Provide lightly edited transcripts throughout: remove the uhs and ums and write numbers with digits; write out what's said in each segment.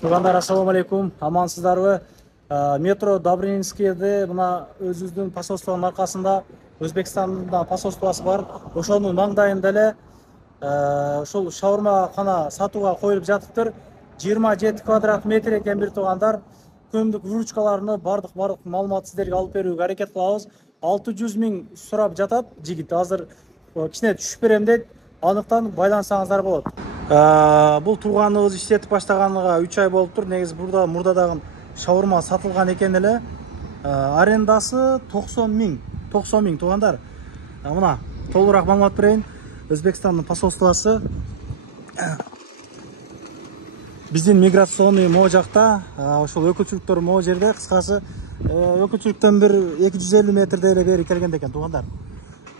Туугандар, ассаламу алейкум. Амансыздарбы? Метро Добрынинскийде мына өзүбүздүн посольствонун аркасында Өзбекстанда посольствосы бар. Ошонун маңдайында эле ушул шаурма кана сатууга коюлуп жатыптыр. 27 квадрат метр экен бир туугандар. Көмдүк выручкаларны бардык маалымат сиздерге алып берүүгө аракет кылабыз. 600 миң сурап жатат жигит. Азыр кичине түшүп берем дейт. Анықтан байлансаңыздар болот. Бул тууганыбыз иштетип баштаганга 3 ай болуптур. Негизи мурда дагы шаурма сатылган экен эле. Арендасы 90 миң туугандар. Мына толугураак маалымат берейин. Өзбекстандын посольствосу биздин миграционный могу жакта, ошол өкүлчүлүктөр могу жерде, кыскасы өкүлчүлүктөн бир 250 метрдей эле бери келген экен туугандар.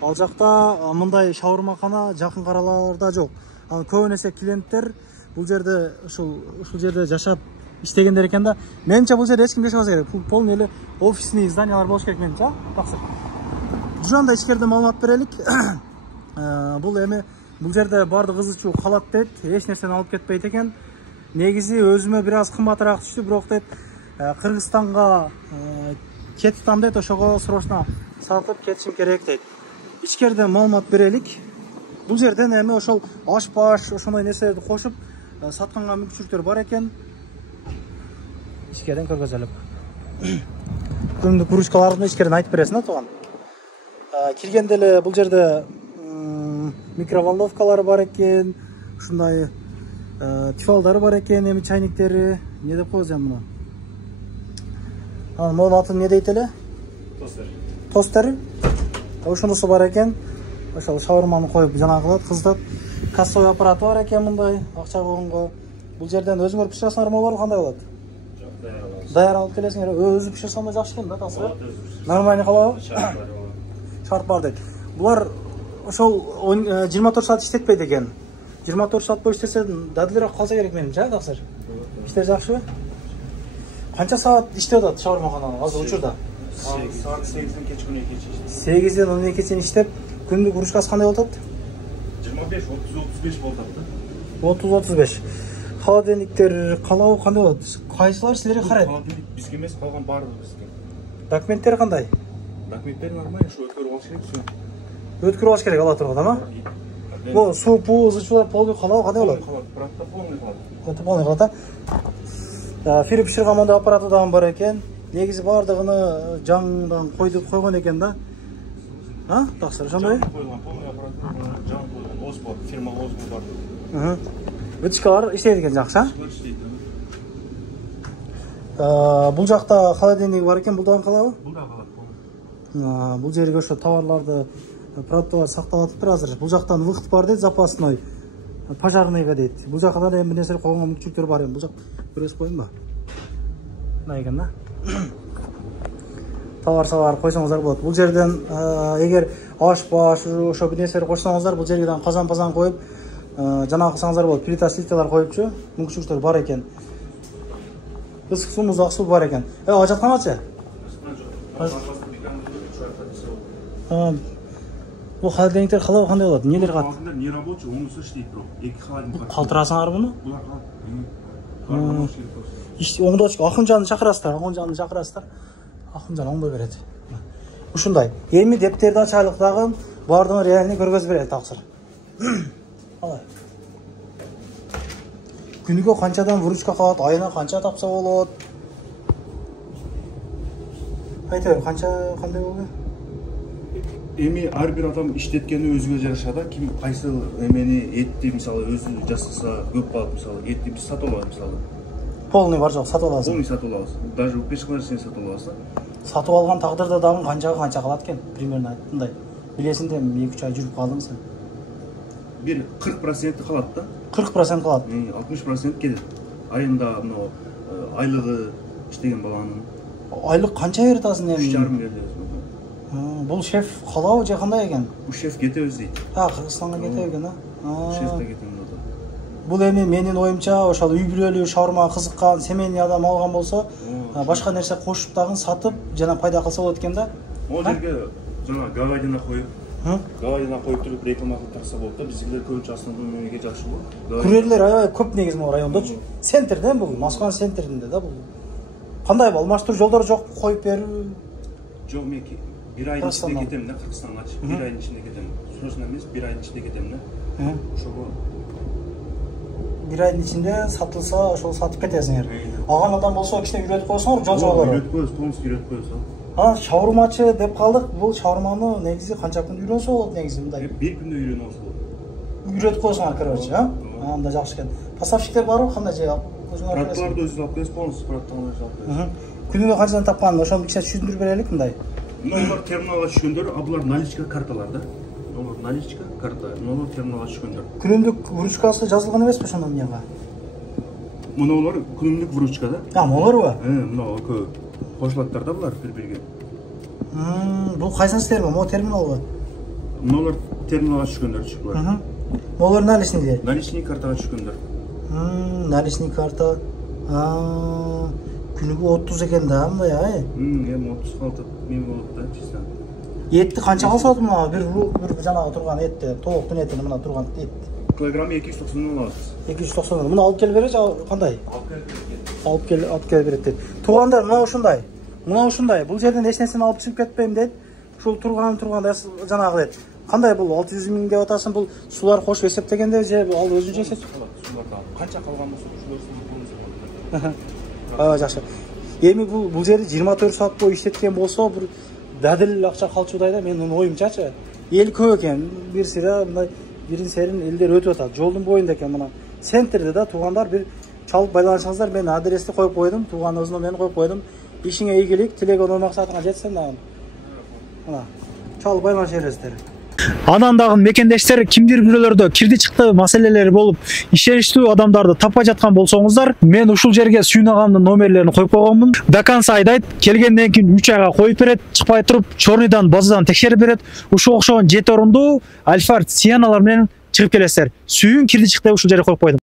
Ал жакта мындай шаурмакана жакын араларда жок. Ал көбүнесе клиенттер бул жерде ушул жерде жашап иштегендер экен да. Менимче бул жерде эч ким жашабаса керек. Бул полный эле офисный зданиялар болуш керек менимче. Таксы. Жанда ичкерде маалымат берелик. Бул эми бул жерде бардык ызычуу калат дейт. Эч нерсени алып кетпейт экен. Негизи өзүмө бир аз кымбатыраак түштү, бирок дейт Кыргызстанга кетип атам дейт, ошого срочно сатып кетишим керек дейт. Ичкерде маалымат берелик. Бул жерден эми ошол аш-паш ошондой нерселерди кошуп сатканга мүмкүнчүлүктөр бар экен. Ичкерден көргөзөлүк. Көмдүк выручкаларды ичкерден айтып бересиң да тууган. Киргенде эле бул жерде микроволновкалар бар экен, ушундай тифалдары бар экен, эми чайниктери, не деп коебуз эми муну? Монун аты не дейт эле? Тостер. Ошондосу бар экен. Ошол шаурманы коюп жанагы кылат, кыздат. Кассовый аппараты бар экен мындай, акча койгонго. Бул жерден өзүңөр пиширасыңарбы, болор кандай болот? Даяр алып келесиңер. Өзү пиширсаң да жакшы экен да, таксы. Нормальный калабы? Шарт бар дейт. Булар ошол 24 саат иштетпейт экен. 24 саат бою иштесе дадылыраак калса керек менимче, таксы. Иштер жакшыбы? Канча саат иштеп атат шаурмакана азыр учурда? Saat 8'den keçkün 2 işte. 8'den 12'sini иштеп, күндүк урушкасы кандай болот? 25-30-35 болот. 30-35. Холодильниктер калабы кандай болот? Кайсылар силерге карайт? Холодильник бизге эмес, калган баардыгы бизге. Документтер кандай? Документтер нормально, шу өткөрүп алыш керек, всё. Өткөрүп алыш керек ала турган, ама? Бул суу пуу ызычуулар полный калабы кандай болот? Братта полный калат. Это полный калат, а? Фирип пиширган мондай аппараты дагы бар экен. Негизи баардыгыны жаңдан койгон экен да. Таксы, ошондой? Койгон полный аппарат, жаң койгон Озбо, фирма Озбо бар. Вытяжкалар иштейт экен жакшы, а? Иштейт. Бул жакта холодильник бар экен, бул дагы калабы? Бул да калат. Бул жерге ошо товарларды, продукталар сакталып атыптыр азыр. Бул жактан выход бар дейт, запасной. Пожарныйга дейт. Бул жакка да эми нерсе койгонго мүмкүнчүлүктөр бар эми. Бул жак көрөсүз коюмбу? Мына экен да. Товар койсоңуздар болот. Бул жерден эгер аш-паш ошо бир нерселер кошсоңуздар, бул жерге казан коюп, жанагы кылсаңыздар болот. Плита-слиталар коюпчу, мүмкүнчүлүктөр бар экен. Ысык суу, муздак суу бар экен. Ажатканбачы? Бул холодильниктер калабы кандай болот? Нелер кат? Холодильниктер не рабочий, унусу иштейт бирок. Эки холодильник. Калтырасыңар буну? Булар калат. Оңдоч, Акынжанды чакырасыздар. Акынжан оңдой берет. Ушундай. Эми дептерди ачайлык дагы баардыгын реальный көргөзүп берет, таксыр. Алай. Күнүгө канчадан выручка калат, айына канча тапса болот? Айтайын, кандай болду? Эми ар бир адам иштеткени өзүгө жараша да. Ким кайсы эмени этти мисалы өзү жасаса көп калат, мисалы этти биз сатып алабыз мисалы. Полный бар жок, сатып аласыз. Полный сатып алабыз. Даже упечкаларсын сатып алабыз. Сатып алган тагдырда дагы канча калат экен? Примерно айтымдай. Билесиң да, 2-3 ай жүрүп калдың сен. Бир 40% калат да. 40% калат. 60% кетет. Айында мына айлыгы иштеген баланын. Айлык канча берет азыр эми? 3,5 келет. Бул шеф калабы же кандай экен? Бул шеф кетебиз дейт. Кыргызстанга кетет экен, Шеф да кетем да. Бул эми менин оюмча ошол үй бүлөлүү шаурма кызыккан, семейный адам алган болсо, башка нерсе кошуп дагы сатып, жана пайда кылса болот экен да. Ол жерге жана говядина коюп, Гавайяна коюп туруп реклама кылып такса болот да. Биздикилер көбүнчө аслында мемге жакшы болот. Күрөрлөр аябай көп негизи могу райондочу. Центрде бул, Москванын центринде да бул. Кандай алмаштыруу жолдору жок, коюп берүү? Жок, мен бир айдын ичинде кетем да, Кыргызстанга. Бир айдын ичинде кетем. Срочно эмес, бир айдын ичинде кетем да. Ошого бир айдын ичинде сатылса, ошол сатып кетесиңер. Алган адам болсо кичине үйрөтүп коесуңар, жол жолдору. Үйрөтүп коебуз, полностью үйрөтүп коебуз. Шаурмачы деп калдык. Бул шаурманы негизи канча күн үйрөнсө болот негизи мындай? Бир күндө үйрөнүп алса болот. Үйрөтүп коесуңар, короче, анда жакшы экен. Поставщиктер барбы, кандай же? Продуктларды өзүбүз алып келебиз, полностью продукттарды өзүбүз алып келебиз. Күнүгө канчадан тапканын ошону кичине түшүндүрүп берелик мындай. Булар терминалга түшкөндөр, булар наличка карталар да. Олар наличка карта, булар терминалга түшкөндөр. Күнүмдүк выручкасы жазылган эмеспи ошондон эмнеге? Мунулар күнүмдүк выручка да. Могуларбы? Мына көбү. Кошулаттар да булар бири-бириге. Бул кайсынысы терминал? Могу терминалбы? Мунулар терминалга түшкөндөр булар. Могулар наличный. Наличный картага түшкөндөр. Наличный карта. Күнүгө 30 экен да, мындай эми 30 калтып мен болот да, чисто. Этти канча алсат мына бир жанагы турган этти, толуктун этини мына турган эт. Килограмм 290 алат. 290. Муну алып келип беребиз, кандай? Алып келип берет дейт. Туугандар мына ушундай. Мына ушундай. Бул жерден эч нерсени алып чыгып кетпейм дейт. Ушул турганда жанагы дейт. Кандай бул 600 миң деп атасың, бул сулар кош эсептегенде же ал өзүнчө эсеп? Сулар канча калган болсо ушулар жакшы. Эми бул жерди 24 саат бою иштеткен болсо, бир дадил акча калчудай да, менин оюмчачы. Эл көп экен, бир сыйра мындай бирин серин элдер өтүп атат. Жолдун боюнда экен мына. Центрде да туугандар бир чалып байланышыңыздар, мен адрести коюп койдум, тууганыңыздын номерин коюп койдум. Ишиңе ийгилик, тилегин максатыңа жетсин дагы. Мына чалып байланыша бересиздер. Анан дагы мекендештер кимдир бирөөлөрдө кирди чыкты маселелери болуп ишеништүү адамдарды таппай жаткан болсоңуздар, мен ушул жерге Сүйүн агамдын номерлерин коюп койгонмун. Даканса айдайт, келгенден кийин 3 айга коюп берет, чыкпай туруп чорныйдан базадан текшерип берет. Ушуга окшогон 7 орундуу Альфард Сианалар менен чыгып келесиздер. Сүйүн кирди чыкты ушул жерге коюп койдум.